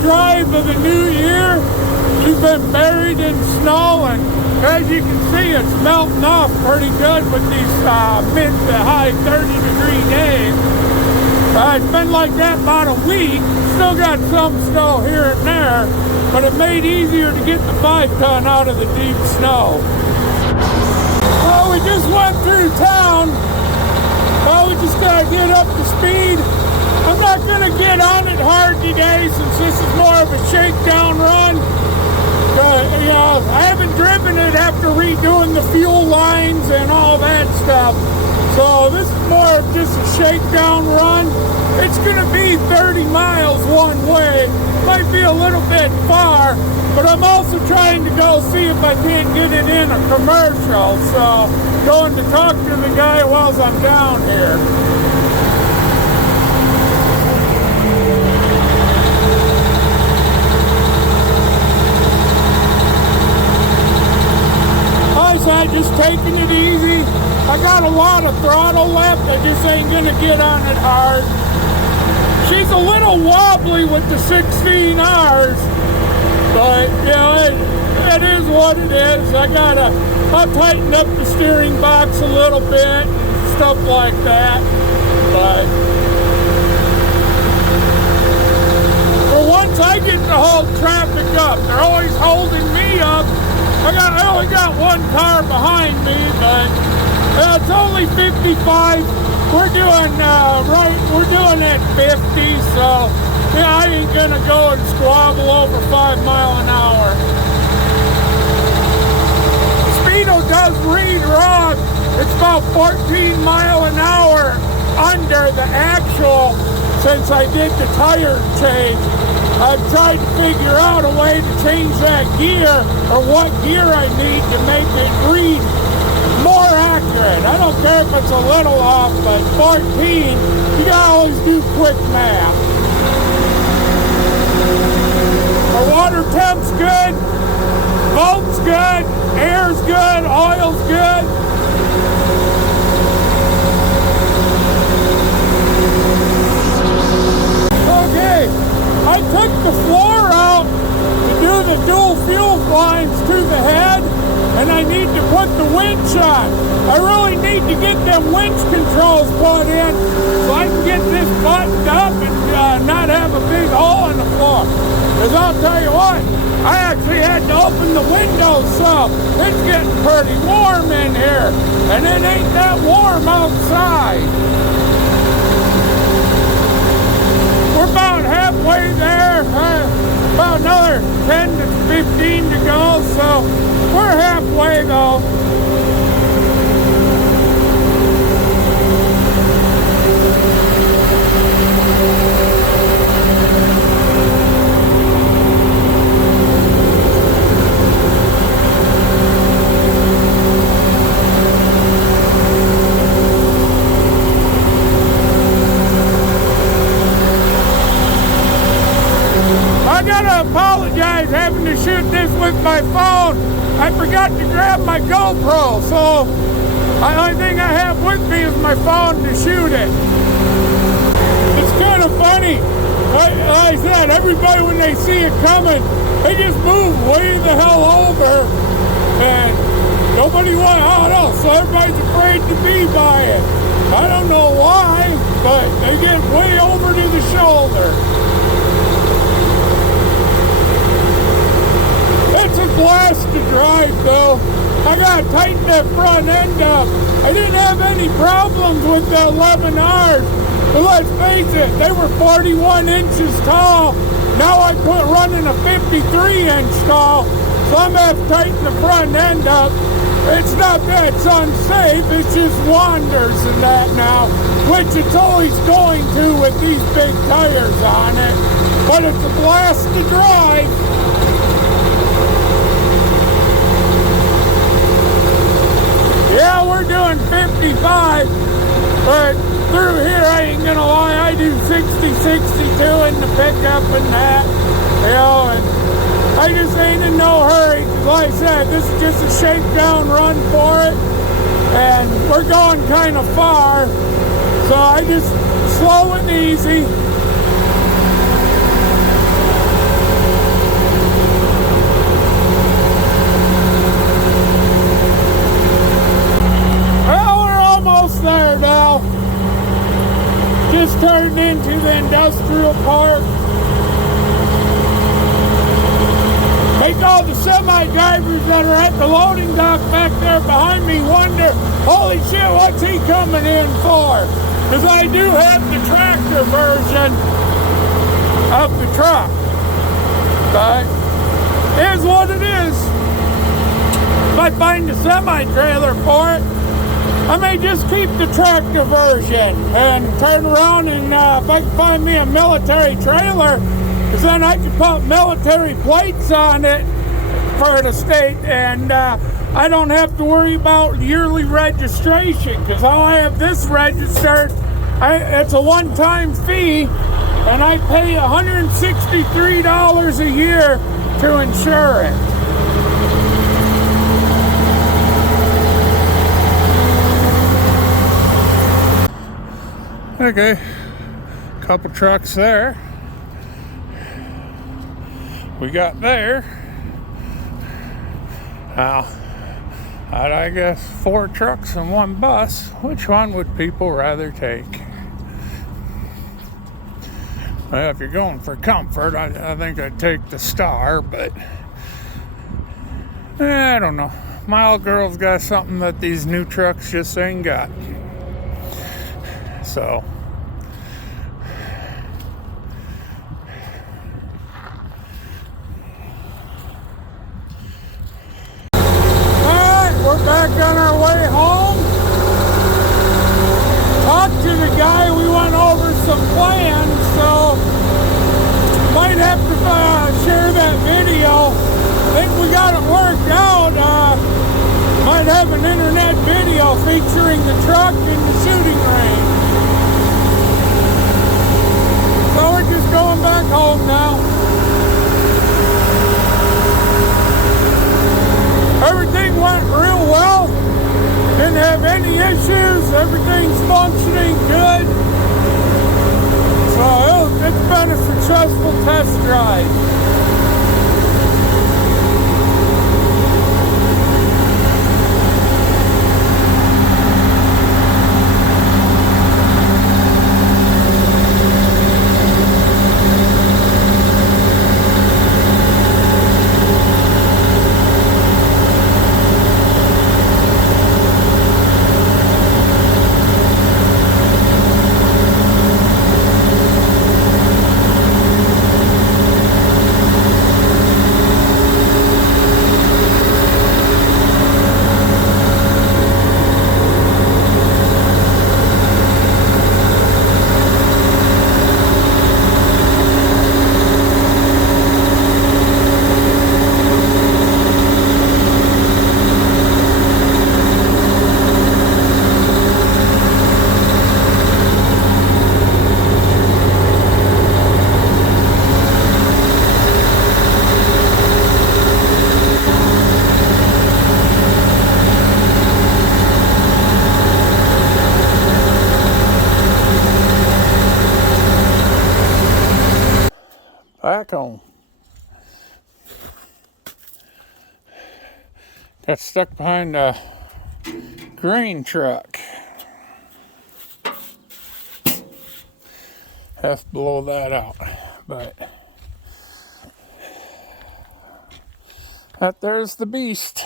drive of the new year. She's been buried in snow, and as you can see, it's melting off pretty good with these mid to high 30-degree days. It's been like that about a week. Still got some snow here and there, but it made easier to get the 5-ton out of the deep snow. Well, we just went through town. Well, we just gotta get up to speed. I'm not gonna get on it hard today since this is more of a shakedown run. You know, I haven't driven it after redoing the fuel lines and all that stuff. So this is more of just a shakedown run. It's gonna be 30 miles one way. Might be a little bit far, but I'm also trying to go see if I can't get it in a commercial. So going to talk to the guy while I'm down here. I just taking it easy. I got a lot of throttle left. I just ain't gonna get on it hard. She's a little wobbly with the 16Rs, but you know, it is what it is. I'll tighten up the steering box a little bit, stuff like that. But for once I get to hold traffic up, they're always holding me up. I only got one car behind me, but it's only 55. We're doing at 50, so yeah, I ain't gonna go and squabble over 5 miles an hour. Speedo does read wrong. It's about 14 miles an hour under the actual since I did the tire change. I've tried to figure out a way to change that gear or what gear I need to make it read more accurate. I don't care if it's a little off, but 14, you gotta always do quick math. Our water temp's good, volt's good, air's good, oil's good. Okay. I took the floor out to do the dual fuel lines to the head, and I need to put the winch on. I really need to get them winch controls put in so I can get this buttoned up and not have a big hole in the floor. Because I'll tell you what, I actually had to open the windows some. It's getting pretty warm in here, and it ain't that warm outside. We're about halfway there, about another 10 to 15 to go, so we're halfway though. I gotta apologize having to shoot this with my phone. I forgot to grab my GoPro, so the only thing I have with me is my phone to shoot it. It's kind of funny. Like I said, everybody when they see it coming, they just move way the hell over, and nobody wants, oh no, so everybody's afraid to be by it. I don't know why, but they get way over to the shoulder. It's a blast to drive though. I gotta tighten that front end up. I didn't have any problems with the 11Rs, but let's face it, they were 41 inches tall. Now I put running a 53-inch tall, so I'm gonna have to tighten the front end up. It's not that it's unsafe, it's just wanders and that now, which it's always going to with these big tires on it. But it's a blast to drive. Yeah, we're doing 55, but through here, I ain't gonna lie, I do 60, 62 in the pickup and that, you know, and I just ain't in no hurry, because like I said, this is just a shakedown run for it, and we're going kind of far, so I just slow and easy. well, just turned into the industrial park. Make all the semi-drivers that are at the loading dock back there behind me wonder, holy shit, what's he coming in for? Because I do have the tractor version of the truck. But it is what it is. If I find a semi-trailer for it, I may just keep the tractor version and turn around and if I can find me a military trailer, because then I can put military plates on it for the state, and I don't have to worry about yearly registration, because I'll have this registered. It's a one-time fee, and I pay $163 a year to insure it. Okay, couple trucks there. We got there. Now, I guess 4 trucks and 1 bus. Which one would people rather take? Well, if you're going for comfort, I think I'd take the Star, but I don't know. My old girl's got something that these new trucks just ain't got. So, alright, we're back on our way home. Talked to the guy, we went over some plans, so might have to share that video. I think we got it worked out. Might have an internet video featuring the truck and the shooting range. So we're just going back home now. Everything went real well. Didn't have any issues. Everything's functioning good. So it's been a successful test drive. Back home. Got stuck behind a grain truck. Have to blow that out, but there's the beast.